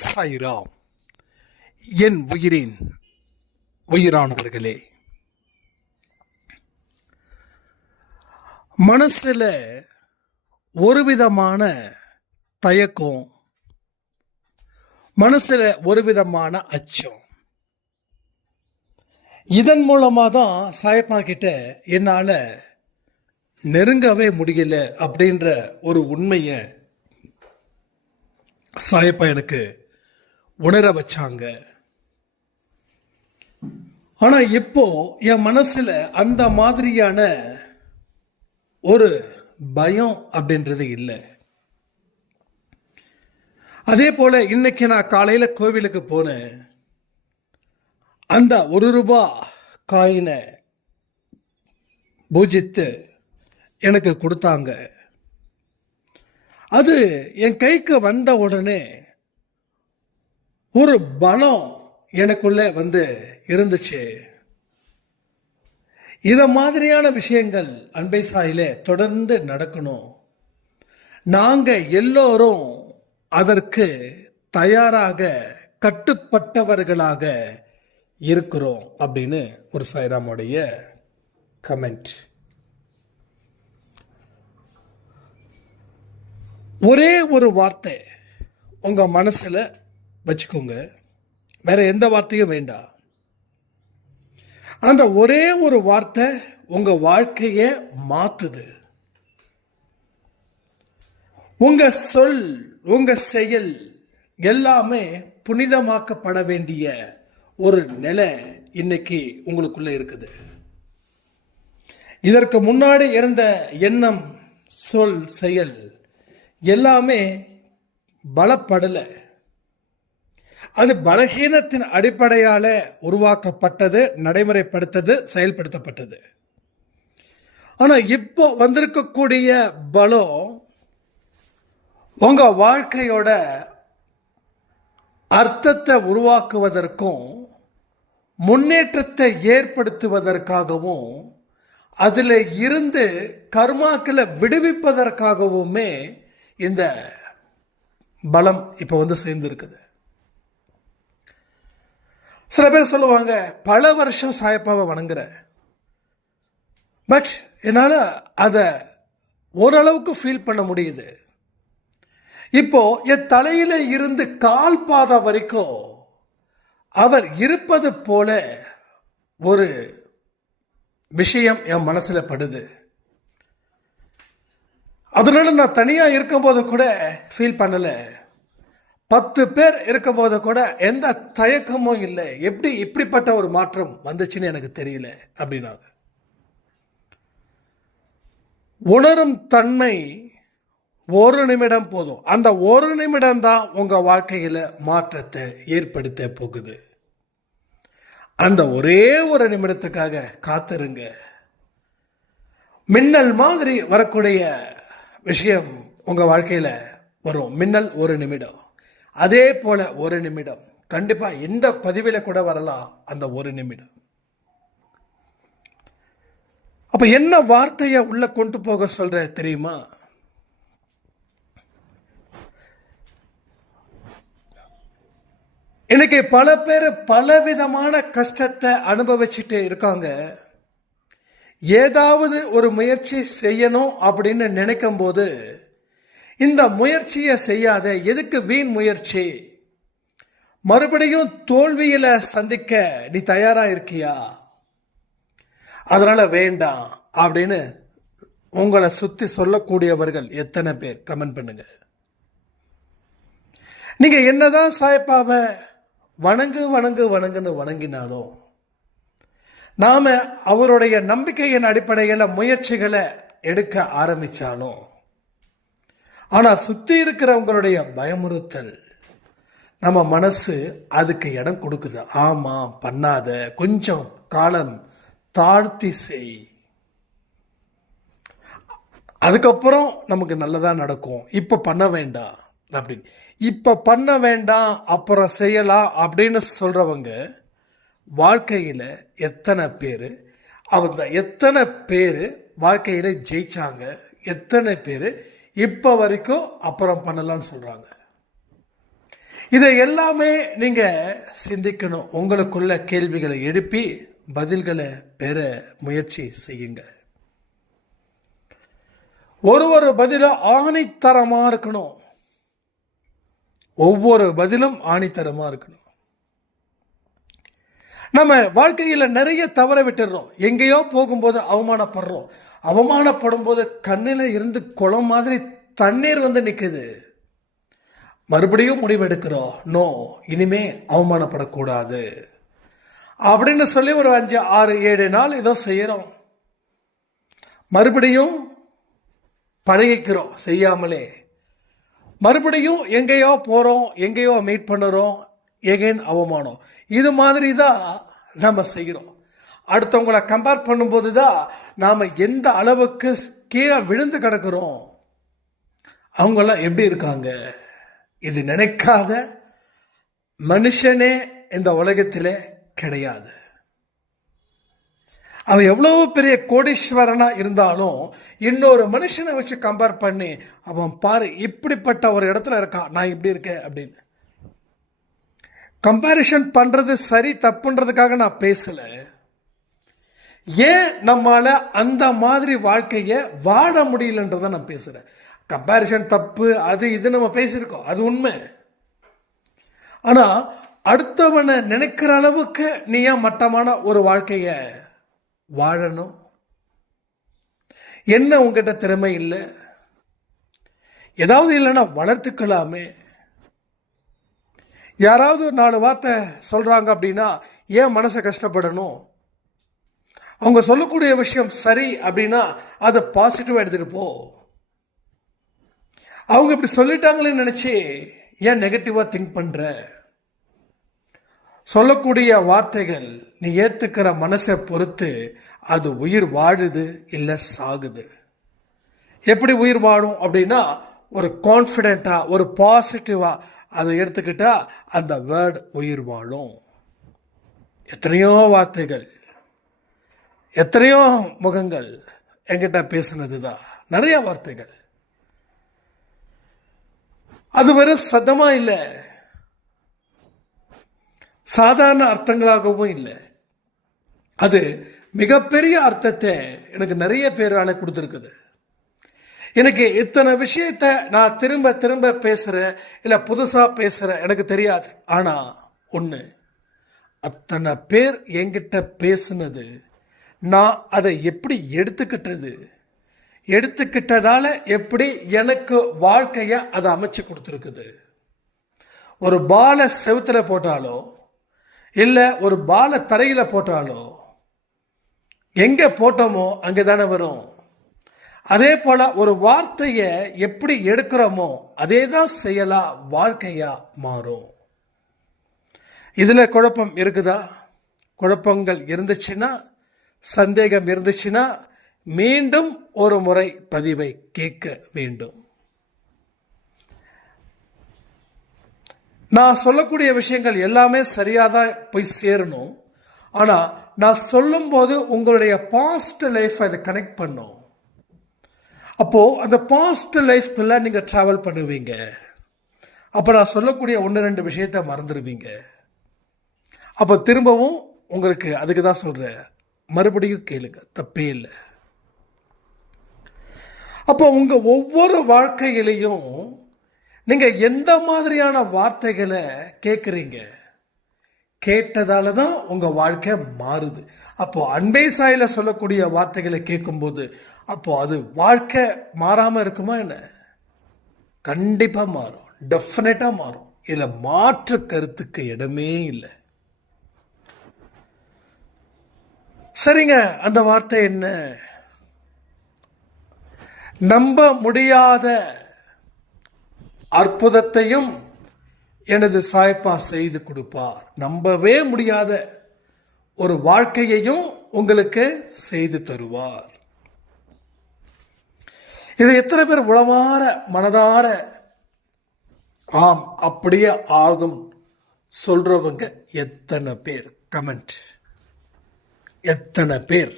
சாய்ராம். என் உயிரின் உயிரானவர்களே, மனசுல ஒரு விதமான தயக்கம், மனசுல ஒரு விதமான அச்சம். இதன் மூலமாக தான் சாயப்பா கிட்ட என்னால் நெருங்கவே முடியல அப்படின்ற ஒரு உண்மையை சாயப்பா எனக்கு உணர வச்சாங்க. ஆனா இப்போ என் மனசுல அந்த மாதிரியான ஒரு பயம் அப்படின்றது இல்லை. அதே போல இன்னைக்கு நான் காலையில கோவிலுக்கு போனேன். அந்த ₹1 காயினை பூஜித்து எனக்கு கொடுத்தாங்க. அது என் கைக்கு வந்த உடனே ஒரு பலம் எனக்குள்ளே வந்து இருந்துச்சு. இத மாதிரியான விஷயங்கள் அன்பை சாயிலே தொடர்ந்து நடக்கணும். நாங்க எல்லோரும் அதற்கு தயாராக கட்டுப்பட்டவர்களாக இருக்கிறோம் அப்படின்னு ஒரு சாய்ராமுடைய கமெண்ட். ஒரே ஒரு வார்த்தை உங்க மனசுல வச்சுக்கோங்க, வேற எந்த வார்த்தையும் வேண்டாம். அந்த ஒரே ஒரு வார்த்தை உங்க வாழ்க்கைய மாத்துது. உங்க சொல், உங்க செயல் எல்லாமே புனிதமாக்கப்பட வேண்டிய ஒரு நிலை இன்னைக்கு உங்களுக்குள்ள இருக்குது. இதற்கு முன்னாடி இருந்த எண்ணம், சொல், செயல் எல்லாமே பலப்படலை. அது பலகீனத்தின் அடிப்படையால் உருவாக்கப்பட்டது, நடைமுறைப்படுத்தது, செயல்படுத்தப்பட்டது. ஆனால் இப்போ வந்திருக்கக்கூடிய பலம் உங்க வாழ்க்கையோட அர்த்தத்தை உருவாக்குவதற்கும் முன்னேற்றத்தை ஏற்படுத்துவதற்காகவும் அதில் இருந்து கர்மாக்களை விடுவிப்பதற்காகவுமே இந்த பலம் இப்போ வந்து சேர்ந்துருக்குது. சில பேர் சொல்லுவாங்க, பல வருஷம் சாயப்பாவை வணங்குற, பட் என்னால் அதை ஓரளவுக்கு ஃபீல் பண்ண முடியுது. இப்போ என் தலையில இருந்து கால் பாதம் வரைக்கும் அவர் இருப்பது போல ஒரு விஷயம் என் மனசுல படுது. அதனால நான் தனியா இருக்கும்போது கூட ஃபீல் பண்ணல. 10 பேர் இருக்கும்போது கூட எந்த தயக்கமும் இல்லை. எப்படி இப்படிப்பட்ட ஒரு மாற்றம் வந்துச்சுன்னு எனக்கு தெரியல அப்படின்னாங்க. உணரும் தன்மை ஒரு நிமிடம் போதும். அந்த ஒரு நிமிடம் தான் உங்க வாழ்க்கையில மாற்றத்தை ஏற்படுத்த போகுது. அந்த ஒரே ஒரு நிமிடத்துக்காக காத்திருங்க. மின்னல் மாதிரி வரக்கூடிய விஷயம் உங்க வாழ்க்கையில வரும். மின்னல் ஒரு நிமிடம், அதே போல ஒரு நிமிடம் கண்டிப்பா இந்த பதிவில கூட வரலாம். அந்த ஒரு நிமிடம் அப்ப என்ன வார்த்தையை உள்ள கொண்டு போக சொல்ற தெரியுமா? இன்னைக்கு பல பேர் பலவிதமான கஷ்டத்தை அனுபவிச்சுட்டு இருக்காங்க. ஏதாவது ஒரு முயற்சி செய்யணும் அப்படின்னு நினைக்கும் போது இந்த முயற்சியை செய்யாத, எதுக்கு வீண் முயற்சி, மறுபடியும் தோல்வியில சந்திக்க நீ தயாரா இருக்கியா, அதனால வேண்டாம் அப்படின்னு உங்களை சுத்தி சொல்லக்கூடியவர்கள் எத்தனை பேர்? கமெண்ட் பண்ணுங்க. நீங்க என்னதான் சாயப்பாவை வணங்குன்னு வணங்கினாலும், நாம அவருடைய நம்பிக்கையின் அடிப்படையில் முயற்சிகளை எடுக்க ஆரம்பிச்சாலும், ஆனா சுத்தி இருக்கிறவங்களுடைய பயமுறுத்தல் நம்ம மனசு அதுக்கு இடம் கொடுக்குது. ஆமா பண்ணாத, கொஞ்சம் காலம் தாழ்த்தி செய், அதுக்கப்புறம் நமக்கு நல்லதா நடக்கும், இப்ப பண்ண வேண்டாம் அப்படின்னு. இப்ப பண்ண வேண்டாம் அப்புறம் செய்யலாம் அப்படின்னு சொல்றவங்க வாழ்க்கையில எத்தனை பேர், எத்தனை பேர் வாழ்க்கையில ஜெயிச்சாங்க, எத்தனை பேர் இப்ப வரைக்கும் அப்புறம் பண்ணலாம்னு சொல்றாங்க. இதை எல்லாமே நீங்க சிந்திக்கணும். உங்களுக்குள்ள கேள்விகளை எழுப்பி பதில்களை பெற முயற்சி செய்யுங்க. ஒரு பதிலும் ஆணித்தரமா இருக்கணும். ஒவ்வொரு பதிலும் ஆணித்தரமா இருக்கணும். நம்ம வாழ்க்கையில் நிறைய தவற விட்டுடுறோம். எங்கேயோ போகும்போது அவமானப்படுறோம். அவமானப்படும் போது கண்ணில் இருந்து குளம் மாதிரி தண்ணீர் வந்து நிற்குது. மறுபடியும் முடிவெடுக்கிறோம், நோ, இனிமே அவமானப்படக்கூடாது அப்படின்னு சொல்லி ஒரு 5, 6, 7 நாள் ஏதோ செய்கிறோம். மறுபடியும் பழகிக்கிறோம் செய்யாமலே. மறுபடியும் எங்கேயோ போகிறோம், எங்கேயோ மீட் பண்ணுறோம், எகைன் அவமானம். இது மாதிரி தான் நம்ம செய்கிறோம். அடுத்தவங்களை கம்பேர் பண்ணும்போது தான் நாம் எந்த அளவுக்கு கீழே விழுந்து கிடக்கிறோம். அவங்களாம் எப்படி இருக்காங்க? இது நினைக்காத மனுஷனே இந்த உலகத்தில் கிடையாது. அவன் எவ்வளவு பெரிய கோடீஸ்வரனா இருந்தாலும் இன்னொரு மனுஷனை வச்சு கம்பேர் பண்ணி அவன் பாரு இப்படிப்பட்ட ஒரு இடத்துல இருக்கான், நான் இப்படி இருக்கேன் அப்படின்னு கம்பேரிஷன் பண்றது சரி தப்புன்றதுக்காக நான் பேசல. ஏன் நம்மால அந்த மாதிரி வாழ்க்கையை வாழ முடியலன்றதை நான் பேசுறேன். கம்பேரிஷன் தப்பு, அது இது நம்ம பேசியிருக்கோம், அது உண்மை. ஆனா அடுத்தவனை நினைக்கிற அளவுக்கு நீ ஏன் மட்டமான ஒரு வாழ்க்கைய வாழணும்? என்ன உங்ககிட்ட திறமை இல்லை? ஏதாவது இல்லைன்னா வளர்த்துக்கலாமே. யாராவது 4 வார்த்தை சொல்றாங்க அப்படின்னா ஏன் மனசை கஷ்டப்படணும்? அவங்க சொல்லக்கூடிய விஷயம் சரி அப்படின்னா அதை பாசிட்டிவா எடுத்துட்டு போ. அவங்க இப்படி சொல்லிட்டாங்களேன்னு நினைச்சு ஏன் நெகட்டிவா திங்க் பண்ற? சொல்லக்கூடிய வார்த்தைகள் நீ ஏத்துக்கிற மனசை பொறுத்து அது உயிர் வாழுது இல்லை சாகுது. எப்படி உயிர் வாழும் அப்படின்னா ஒரு கான்ஃபிடென்ட்டா, ஒரு பாசிட்டிவா அதை எடுத்துக்கிட்டா அந்த வேர்டு உயிர் வாழும். எத்தனையோ வார்த்தைகள், எத்தனையோ முகங்கள் என்கிட்ட பேசுனது தான், நிறைய வார்த்தைகள். அது வெறும் சத்தமா இல்லை, சாதாரண அர்த்தங்களாகவும் இல்லை. அது மிகப்பெரிய அர்த்தத்தை எனக்கு நிறைய பேரால கொடுத்துருக்குது. எனக்கு இத்தனை விஷயத்தை நான் திரும்ப திரும்ப பேசுகிறேன், இல்லை புதுசாக பேசுகிறேன், எனக்கு தெரியாது. ஆனால் ஒன்று, அத்தனை பேர் என்கிட்ட பேசுனது நான் அதை எப்படி எடுத்துக்கிட்டதால எப்படி எனக்கு வாழ்க்கையை அதை அமைச்சு கொடுத்துருக்குது. ஒரு பாலை செவுத்துல போட்டாலோ இல்லை ஒரு பாலை தரையில் போட்டாலோ எங்கே போட்டோமோ அங்கே தானே வரும். அதே போல ஒரு வார்த்தையை எப்படி எடுக்கிறோமோ அதே தான் செயலா வாழ்க்கையா மாறும். இதுல குழப்பம் இருக்குதா? குழப்பங்கள் இருந்துச்சுன்னா, சந்தேகம் இருந்துச்சுன்னா மீண்டும் ஒரு முறை பதிவை கேட்க வேண்டும். நான் சொல்லக்கூடிய விஷயங்கள் எல்லாமே சரியாதான் போய் சேரணும். ஆனா நான் சொல்லும் போது உங்களுடைய பாஸ்ட் லைஃப் அதை கனெக்ட் பண்ணும். அப்போ அந்த பாஸ்ட் லைஃப்குள்ள நீங்க டிராவல் பண்ணுவீங்க. அப்போ நான் சொல்லக்கூடிய 1-2 விஷயத்தை மறந்துடுவீங்க. அப்போ திரும்பவும் உங்களுக்கு அதுக்கு தான் சொல்றேன், மறுபடியும் கேளுங்க, தப்பே இல்லை. அப்போ உங்க ஒவ்வொரு வாழ்க்கையிலையும் நீங்க எந்த மாதிரியான வார்த்தைகளை கேட்குறீங்க, கேட்டதால தான் உங்க வாழ்க்கை மாறுது. அப்போ அன்பே சாயில சொல்லக்கூடிய வார்த்தைகளை கேட்கும்போது அப்போ அது வாழ்க்கை மாறாம இருக்குமா என்ன? கண்டிப்பா மாறும், டெஃபினட்டா மாறும். இதுல மாற்று கருத்துக்கு இடமே இல்லை. சரிங்க, அந்த வார்த்தை என்ன? நம்ப முடியாத அற்புதத்தையும் எனது சாய்ப்பா செய்து கொடுப்பார். நம்பவே முடியாத ஒரு வாழ்க்கையையும் உங்களுக்கு செய்து தருவார். இது எத்தனை பேர் உளமாற மனதார ஆம் அப்படியே ஆகும் சொல்றவங்க எத்தனை பேர்? கமெண்ட். எத்தனை பேர்?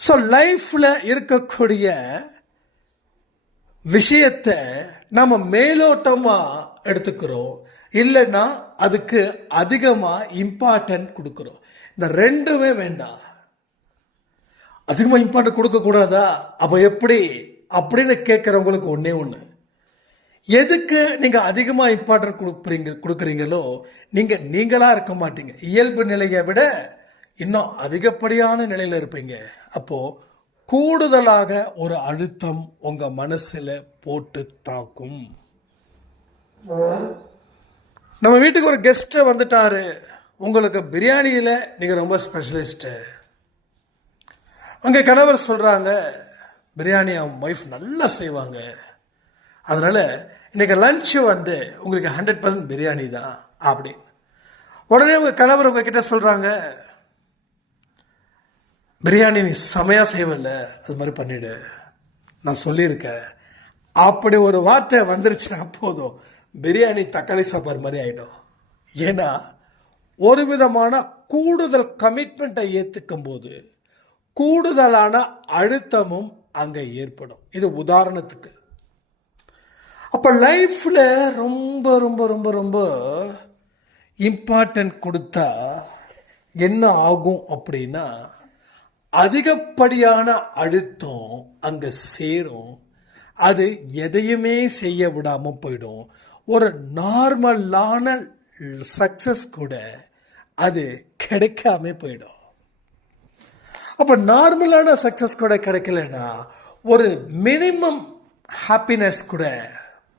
ஸோ லைஃப்ல இருக்கக்கூடிய விஷயத்தை நம்ம மேலோட்டமாக எடுத்துக்கிறோம், இல்லைன்னா அதுக்கு அதிகமாக இம்பார்ட்டன்ட் கொடுக்குறோம். இந்த ரெண்டுமே வேண்டாம். அதிகமாக இம்பார்ட்டன்ட் கொடுக்கக்கூடாதா? அப்போ எப்படி அப்படின்னு கேட்குறவங்களுக்கு ஒன்றே ஒன்று, எதுக்கு நீங்கள் அதிகமாக இம்பார்ட்டன்ட் கொடுக்குறீங்களோ நீங்களாக இருக்க மாட்டீங்க. இயல்பு நிலையை விட இன்னும் அதிகப்படியான நிலையில் இருப்பீங்க. அப்போது கூடுதலாக ஒரு அழுத்தம் உங்கள் மனசில் போட்டு தாக்கும். நம்ம வீட்டுக்கு ஒரு கெஸ்ட்டு வந்துட்டாரு, உங்களுக்கு பிரியாணியில் நீங்கள் ரொம்ப ஸ்பெஷலிஸ்ட்டு. உங்கள் கணவர் சொல்கிறாங்க, பிரியாணி அவன் ஒய்ஃப் நல்லா செய்வாங்க, அதனால் இன்றைக்கி லஞ்சு வந்து உங்களுக்கு 100% பிரியாணி தான் அப்படின்னு. உடனே உங்கள் கணவர் உங்ககிட்ட சொல்கிறாங்க, பிரியாணி நீ செமையாக செய்வல்ல, அது மாதிரி பண்ணிவிடு, நான் சொல்லியிருக்கேன். அப்படி ஒரு வார்த்தை வந்துருச்சுன்னா போதும், பிரியாணி தக்காளி சாப்பாடு மாதிரி ஆகிடும். ஏன்னா ஒரு விதமான கூடுதல் கமிட்மெண்ட்டை ஏற்றுக்கும் போது கூடுதலான அழுத்தமும் அங்கே ஏற்படும். இது உதாரணத்துக்கு. அப்போ லைஃப்பில் ரொம்ப ரொம்ப ரொம்ப ரொம்ப இம்பார்ட்டன்ட் கொடுத்தா என்ன ஆகும் அப்படின்னா, அதிகப்படியான அழுத்தம் அங்கே சேரும். அது எதையுமே செய்ய விடாமல் போயிடும். ஒரு நார்மலான சக்ஸஸ் கூட அது கிடைக்காம போயிடும். அப்போ நார்மலான சக்ஸஸ் கூட கிடைக்கலன்னா ஒரு மினிமம் ஹாப்பினஸ் கூட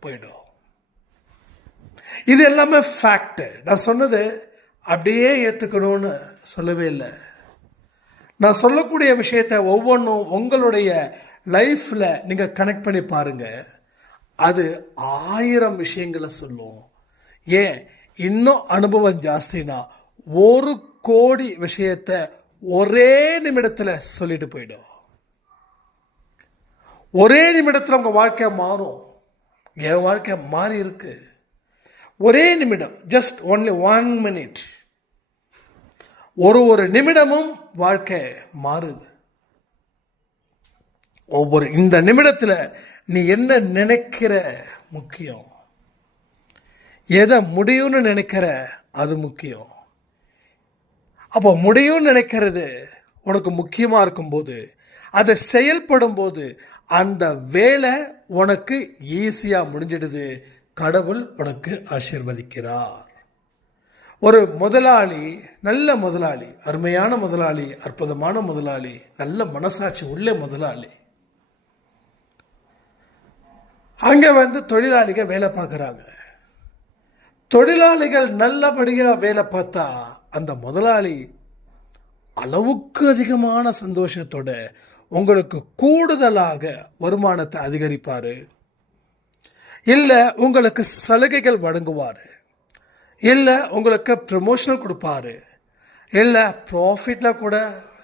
போயிடும். இது எல்லாமே ஃபேக்ட். நான் சொன்னது அப்படியே ஏற்றுக்கணும்னு சொல்லவே இல்லை. நான் சொல்லக்கூடிய விஷயத்தை ஒவ்வொன்றும் உங்களுடைய லைஃப்பில் நீங்கள் கனெக்ட் பண்ணி பாருங்கள். அது 1000 விஷயங்களை சொல்லும். ஏன் இன்னும் அனுபவம் ஜாஸ்தினா 1 கோடி விஷயத்தை ஒரே நிமிடத்தில் சொல்லிட்டு போயிடும். ஒரே நிமிடத்தில் உங்கள் வாழ்க்கை மாறும். என் வாழ்க்கை மாறி இருக்கு. ஒரே நிமிடம், ஜஸ்ட் ஒன்லி 1 minute. ஒரு நிமிடமும் வாழ்க்கை மாறுது. இந்த நிமிடத்தில் நீ என்ன நினைக்கிற முக்கியம், எதை முடியும்னு நினைக்கிற அது முக்கியம். அப்போ முடியும்னு நினைக்கிறது உனக்கு முக்கியமாக இருக்கும்போது, அதை செயல்படும் போது அந்த வேலை உனக்கு ஈஸியாக முடிஞ்சிடுது. கடவுள் உனக்கு ஆசீர்வதிக்கிறார். ஒரு முதலாளி, நல்ல முதலாளி, அருமையான முதலாளி, அற்புதமான முதலாளி, நல்ல மனசாட்சி உள்ள முதலாளி, அங்கே வந்து தொழிலாளிகள் வேலை பார்க்குறாங்க. தொழிலாளிகள் நல்லபடியாக வேலை பார்த்தா அந்த முதலாளி அளவுக்கு அதிகமான சந்தோஷத்தோட உங்களுக்கு கூடுதலாக வருமானத்தை அதிகரிப்பார், இல்லை உங்களுக்கு சலுகைகள் வழங்குவார், இல்லை உங்களுக்கு ப்ரமோஷனல் கொடுப்பாரு, இல்லை ப்ராஃபிட்டில் கூட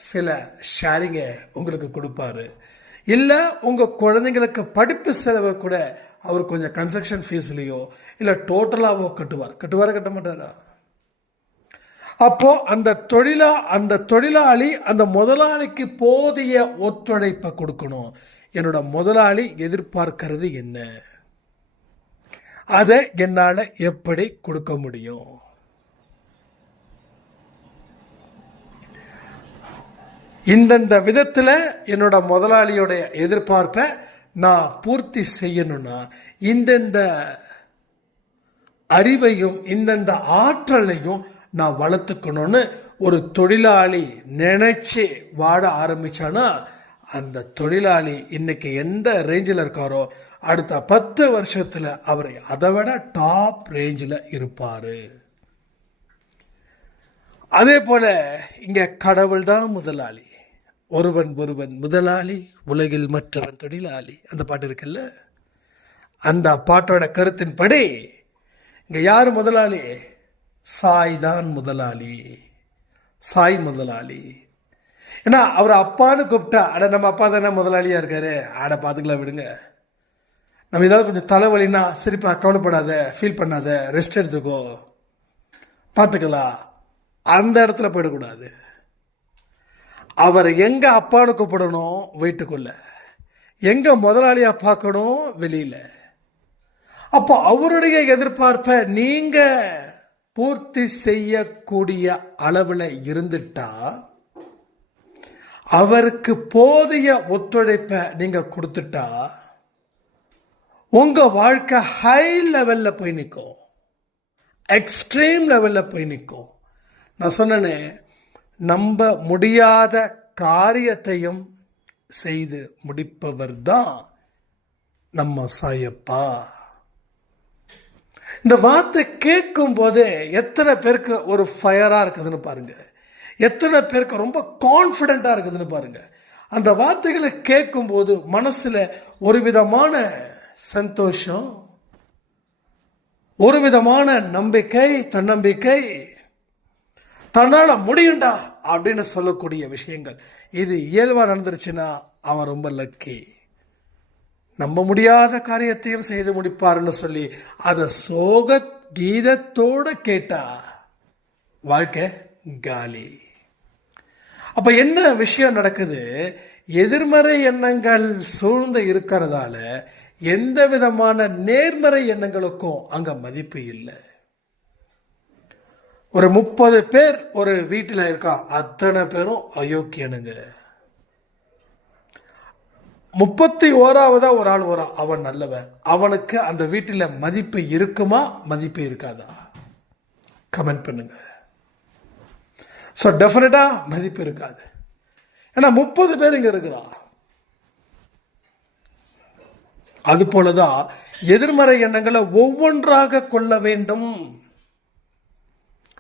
சில ஷேரிங்கை உங்களுக்கு கொடுப்பாரு, இல்லை உங்கள் குழந்தைங்களுக்கு படிப்பு செலவை கூட அவர் கொஞ்சம் கன்ஸ்ட்ரக்ஷன் ஃபீஸ்லேயோ இல்லை டோட்டலாகவோ கட்டுவார் கட்ட மாட்டாரா? அப்போது அந்த தொழிலாளி அந்த முதலாளிக்கு போதிய ஒத்துழைப்பை கொடுக்கணும். என்னோட முதலாளி எதிர்பார்க்கிறது என்ன, அதை என்னால் எப்படி கொடுக்க முடியும்? இந்தந்த விதத்தில் என்னோட முதலாளியோடைய எதிர்பார்ப்பை நான் பூர்த்தி செய்யணும்னா இந்தந்த அறிவையும் இந்தந்த ஆற்றலையும் நான் வளர்த்துக்கணும்னு ஒரு தொழிலாளி நினைச்சு வாழ ஆரம்பிச்சானா அந்த தொழிலாளி இன்னைக்கு எந்த ரேஞ்சில் இருக்காரோ அடுத்த 10 வருஷத்தில் அவர் அதை விட டாப் ரேஞ்சில் இருப்பார். அதே போல இங்கே கடவுள் தான் முதலாளி, ஒருவன் முதலாளி, உலகில் மற்றவன் தொழிலாளி. அந்த பாட்டு இருக்குல்ல, அந்த பாட்டோட கருத்தின்படி இங்கே யார் முதலாளி? சாய் தான் முதலாளி, சாய் முதலாளி. ஏன்னா அவர் அப்பான்னு கூப்பிட்டா, அட நம்ம அப்பா தானே முதலாளியாக இருக்காரு, ஆட பார்த்துக்கலாம் விடுங்க. நம்ம ஏதாவது கொஞ்சம் தலைவலின்னா சரிப்பா கவலைப்படாத, ஃபீல் பண்ணாத, ரெஸ்ட் எடுத்துக்கோ, பார்த்துக்கலாம், அந்த இடத்துல போயிடக்கூடாது. அவர் எங்கே அப்பான்னு கூப்பிடணும் வீட்டுக்குள்ள, எங்கே முதலாளியாக பார்க்கணும் வெளியில். அப்போ அவருடைய எதிர்பார்ப்பை நீங்க பூர்த்தி செய்யக்கூடிய அளவில் இருந்துட்டா, அவருக்கு போதிய ஒத்துழைப்பை நீங்க கொடுத்துட்டா, உங்க வாழ்க்கை ஹை லெவல்ல போய் நிற்கும், எக்ஸ்ட்ரீம் லெவல்ல போய் நிற்கும். நான் சொன்னேனே, நம்ப முடியாத காரியத்தையும் செய்து முடிப்பவர் தான் நம்ம சாயப்பா. இந்த வார்த்தை கேட்கும் போதே எத்தனை பேருக்கு ஒரு ஃபயரா இருக்குதுன்னு பாருங்க, எத்தனை பேருக்கு ரொம்ப கான்ஃபிடென்ட்டா இருக்குதுன்னு பாருங்க. அந்த வார்த்தைகளை கேட்கும் போது மனசுல ஒரு விதமான சந்தோஷம், ஒரு விதமான நம்பிக்கை, தன்னம்பிக்கை, தன்னால முடியும்டா அப்படின்னு சொல்லக்கூடிய விஷயங்கள். இது இயல்பா நடந்துருச்சுன்னா அவன் ரொம்ப லக்கி. நம்ப முடியாத காரியத்தையும் செய்து முடிப்பாருன்னு சொல்லி அதை சோக கீதத்தோட கேட்டா வாழ்க்கை காலி. அப்ப என்ன விஷயம் நடக்குது? எதிர்மறை எண்ணங்கள் சூழ்ந்து இருக்கிறதால எந்த விதமான நேர்மறை எண்ணங்களுக்கும் அங்க மதிப்பு இல்லை. ஒரு 30 பேர் ஒரு வீட்டில் இருக்கா, அத்தனை பேரும் அயோக்கியனுங்க. 31ஆவதா ஒரு ஆள் வரான், அவன் நல்லவன். அவனுக்கு அந்த வீட்டில் மதிப்பு இருக்குமா, மதிப்பு இருக்காதா? கமெண்ட் பண்ணுங்க. ஸோ டெஃபினட்டா மதிப்பு இருக்காது. ஏன்னா 30 பேர் இங்க இருக்கிறான். அது போலதான் எதிர்மறை எண்ணங்களை ஒவ்வொன்றாக கொள்ள வேண்டும்,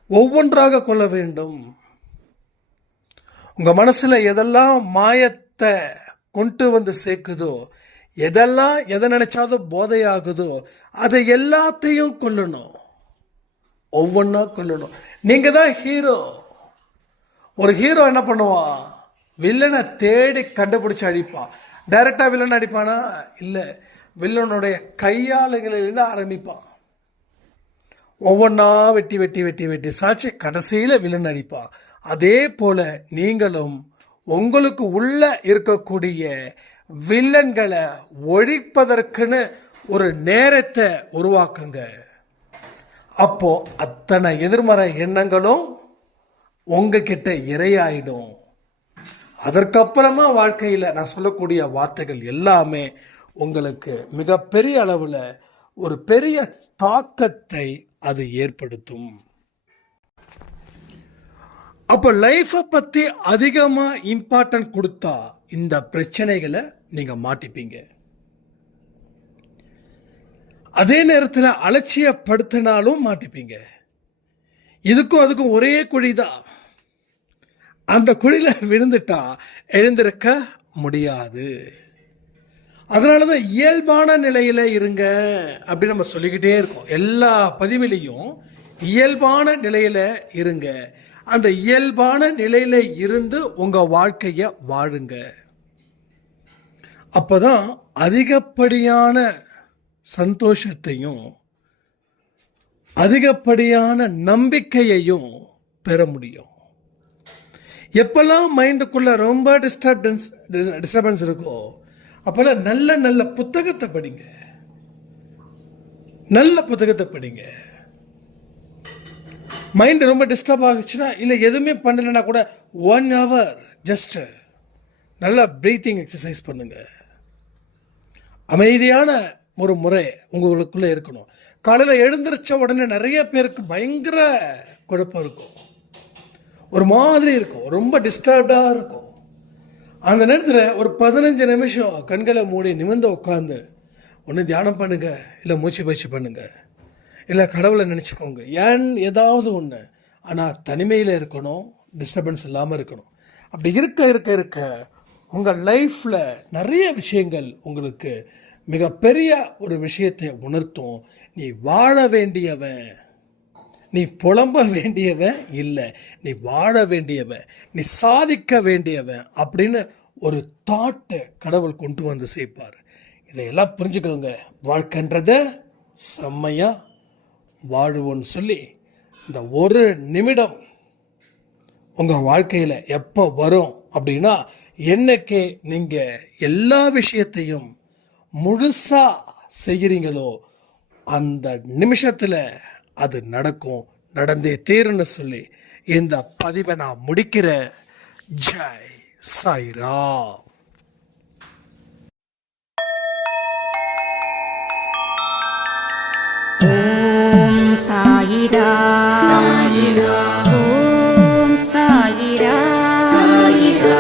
ஒவ்வொன்றாக கொள்ள வேண்டும். உங்க மனசுல எதெல்லாம் மாயத்தை கொண்டு வந்து சேர்க்குதோ, எதெல்லாம் எதை நினைச்சாலும் போதையாகுதோ, அதை எல்லாத்தையும் கொல்லணும், ஒவ்வொன்றா கொல்லணும். நீங்க தான் ஹீரோ. ஒரு ஹீரோ என்ன பண்ணுவான்? வில்லனை தேடி கண்டுபிடிச்சு அடிப்பான். டைரக்டா வில்லன் அடிப்பானா? இல்லை, வில்லனுடைய கையாளுகளிலிருந்து ஆரம்பிப்பான். ஒவ்வொன்றா வெட்டி வெட்டி வெட்டி வெட்டி சாட்சி கடைசியில் வில்லன் அடிப்பான். அதே போல நீங்களும் உங்களுக்கு உள்ள இருக்கக்கூடிய வில்லன்களை ஒழிப்பதற்குன்னு ஒரு நேரத்தை உருவாக்குங்க. அப்போ அத்தனை எதிர்மறை எண்ணங்களும் உங்ககிட்ட இரையாயிடும். அதற்கப்புறமா வாழ்க்கையில் நான் சொல்லக்கூடிய வார்த்தைகள் எல்லாமே உங்களுக்கு மிகப்பெரிய அளவில் ஒரு பெரிய தாக்கத்தை அது ஏற்படுத்தும். அப்போ லைஃப்பை பற்றி அதிகமாக இம்பார்ட்டன்ட் கொடுத்தா இந்த பிரச்சனைகளை நீங்கள் மாட்டிப்பீங்க. அதே நேரத்தில் அலட்சியப்படுத்தினாலும் மாட்டிப்பீங்க. இதுக்கும் அதுக்கும் ஒரே குழி தான். அந்த குழியில் விழுந்துட்டா எழுந்திருக்க முடியாது. அதனால தான் இயல்பான நிலையில் இருங்க அப்படின்னு நம்ம சொல்லிக்கிட்டே இருக்கோம். எல்லா பதிவிலையும் இயல்பான நிலையில் இருங்க. அந்த இயல்பான நிலையில் இருந்து உங்கள் வாழ்க்கையை வாழுங்க. அப்போதான் அதிகப்படியான சந்தோஷத்தையும் அதிகப்படியான நம்பிக்கையையும் பெற முடியும். எப்பெல்லாம் மைண்டுக்குள்ள ரொம்ப டிஸ்டர்பன்ஸ் இருக்கோ அப்பெல்லாம் நல்ல நல்ல புத்தகத்தை படிங்க, நல்ல புத்தகத்தை படிங்க. மைண்ட் ரொம்ப டிஸ்டர்ப் ஆகுச்சுன்னா, இல்லை எதுவுமே பண்ணலைன்னா கூட 1 hour ஜஸ்ட் நல்லா ப்ரீத்திங் எக்ஸசைஸ் பண்ணுங்க. அமைதியான ஒரு முறை உங்களுக்குள்ளே இருக்கணும். காலையில் எழுந்திரிச்ச உடனே நிறைய பேருக்கு பயங்கர குழப்பம் இருக்கும், ஒரு மாதிரி இருக்கும், ரொம்ப டிஸ்டர்ப்டாக இருக்கும். அந்த நேரத்தில் ஒரு 15 நிமிஷம் கண்களை மூடி நிமிர்ந்து உட்காந்து ஒன்று தியானம் பண்ணுங்க, இல்லை மூச்சு பயிற்சி பண்ணுங்க, இல்லை கடவுளை நினச்சிக்கோங்க, ஏதாவது ஒன்று. ஆனால் தனிமையில் இருக்கணும், டிஸ்டர்பன்ஸ் இல்லாமல் இருக்கணும். அப்படி இருக்க இருக்க இருக்க உங்கள் லைஃப்பில் நிறைய விஷயங்கள் உங்களுக்கு மிகப்பெரிய ஒரு விஷயத்தை உணர்த்தும். நீ வாழ வேண்டியவன், நீ புலம்ப வேண்டியவன் இல்லை, நீ வாழ வேண்டியவன், நீ சாதிக்க வேண்டியவன் அப்படின்னு ஒரு தாட்டை கடவுள் கொண்டு வந்து சேர்ப்பார். இதையெல்லாம் புரிஞ்சுக்கோங்க. வாழ்க்கைன்றத செம்மையாக வாழுவோன்னு சொல்லி இந்த ஒரு நிமிடம் உங்கள் வாழ்க்கையில் எப்போ வரும் அப்படின்னா, என்னைக்கே நீங்கள் எல்லா விஷயத்தையும் முழுசாக செய்கிறீங்களோ அந்த நிமிஷத்தில் அது நடக்கும், நடந்தே தீருன்னு சொல்லி இந்த பதிவை நான் முடிக்கிறேன். ஜெய் சாய்ராம். ஓம் சாயிரா சாயிரா, ஓம் சாயிரா சாயிரா.